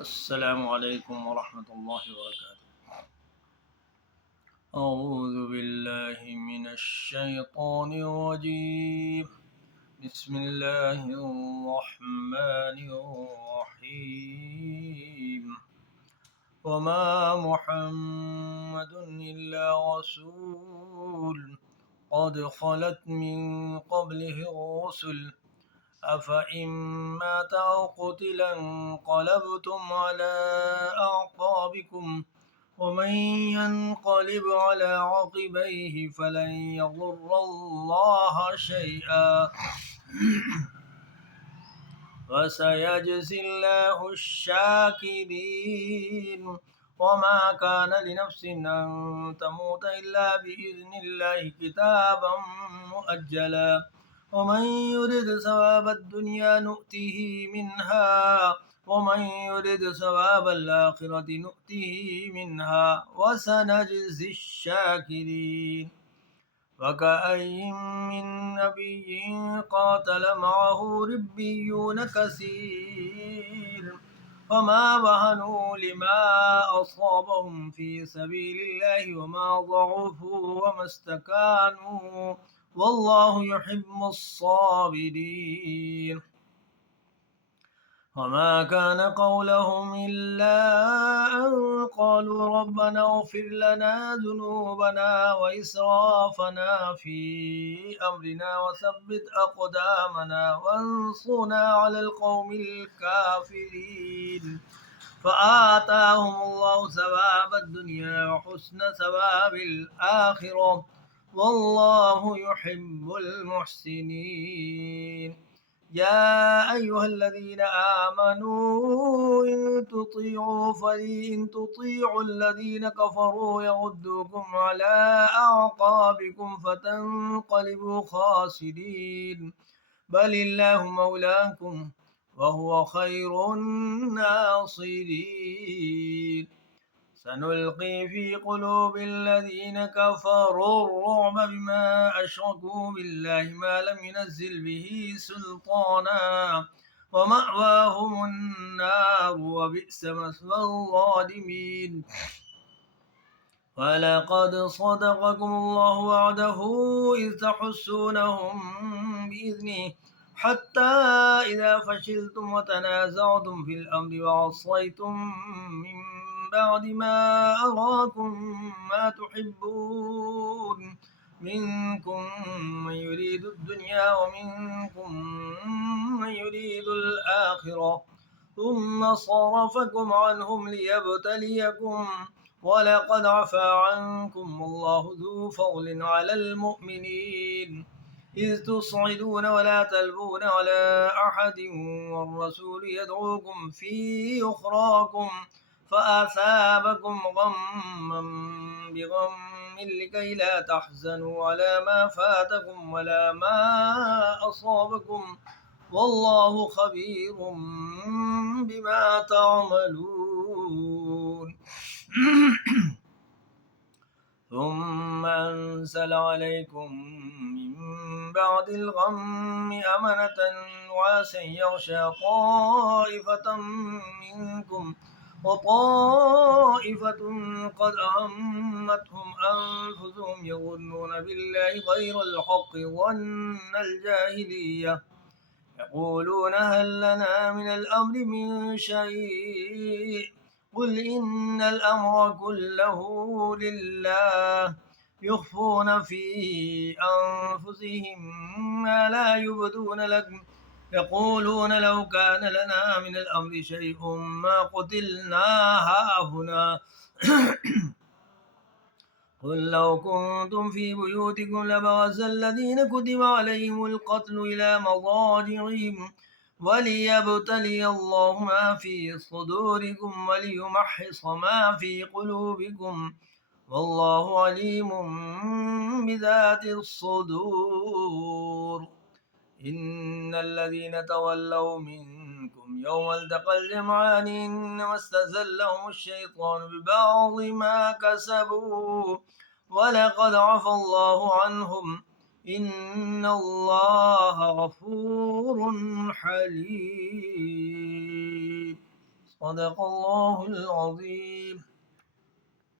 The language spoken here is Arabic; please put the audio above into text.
السلام عليكم ورحمة الله وبركاته. أعوذ بالله من الشيطان الرجيم. بسم الله الرحمن الرحيم. وما محمد إلا رسول قد خلت من قبله الرسل أفإن مات أو قتل انقلبتم على أعقابكم ومن ينقلب على عقبيه فلن يضر الله شيئا وسيجزي الله الشاكرين. وما كان لنفس أن تموت إلا بإذن الله كتابا مؤجلا ومن يرد ثواب الدنيا نؤته منها ومن يرد ثواب الآخرة نؤته منها وسنجزي الشاكرين. وكأين من نبي قاتل معه ربيون كثير فما وهنوا لما أصابهم في سبيل الله وما ضعفوا وما استكانوا والله يحب الصابرين. وما كان قولهم إلا أن قالوا ربنا اغفر لنا ذنوبنا وإسرافنا في أمرنا وثبت أقدامنا وانصرنا على القوم الكافرين فآتاهم الله ثواب الدنيا وحسن ثواب الآخرة والله يحب المحسنين. يا أيها الذين آمنوا إن تطيعوا الذين كفروا يردوكم على أعقابكم فتنقلبوا خاسرين بل الله مولاكم وهو خير الناصرين. سنلقي في قلوب الذين كفروا الرعب بما أشركوا بالله ما لم ينزل به سلطانا ومأواهم النار وبئس مثوى الظالمين. ولقد صدقكم الله وعده إذ تحسونهم بإذنه حتى إذا فشلتم وتنازعتم في الأمر وعصيتم من بعد ما أراكم ما تحبون منكم من يريد الدنيا ومنكم من يريد الآخرة ثم صرفكم عنهم ليبتليكم ولقد عفا عنكم والله ذو فضل على المؤمنين إذ تصعدون ولا تلبون على أحد والرسول يدعوكم في أخراكم فأثابكم غما بغم لكي لا تحزنوا على ما فاتكم ولا ما أصابكم والله خبير بما تعملون. ثم أنزل عليكم من بعد الغم أمنة نعاسا يغشى طائفة منكم وطائفة قد أهمتهم أنفسهم يظنون بالله غير الحق ظن الجاهلية يقولون هل لنا من الأمر من شيء قل إن الأمر كله لله يخفون في أنفسهم ما لا يبدون لكم يقولون لو كان لنا من الأمر شيء ما قتلنا هاهنا قل لو كنتم في بيوتكم لبرز الذين كتب عليهم القتل إلى مضاجعهم وليبتلي الله ما في صدوركم وليمحص ما في قلوبكم والله عليم بذات الصدور. إن الذين تولوا منكم يوم التقى الجمعان إنما استزلهم الشيطان ببعض ما كسبوا ولقد عفى الله عنهم إن الله غفور حليم. صدق الله العظيم.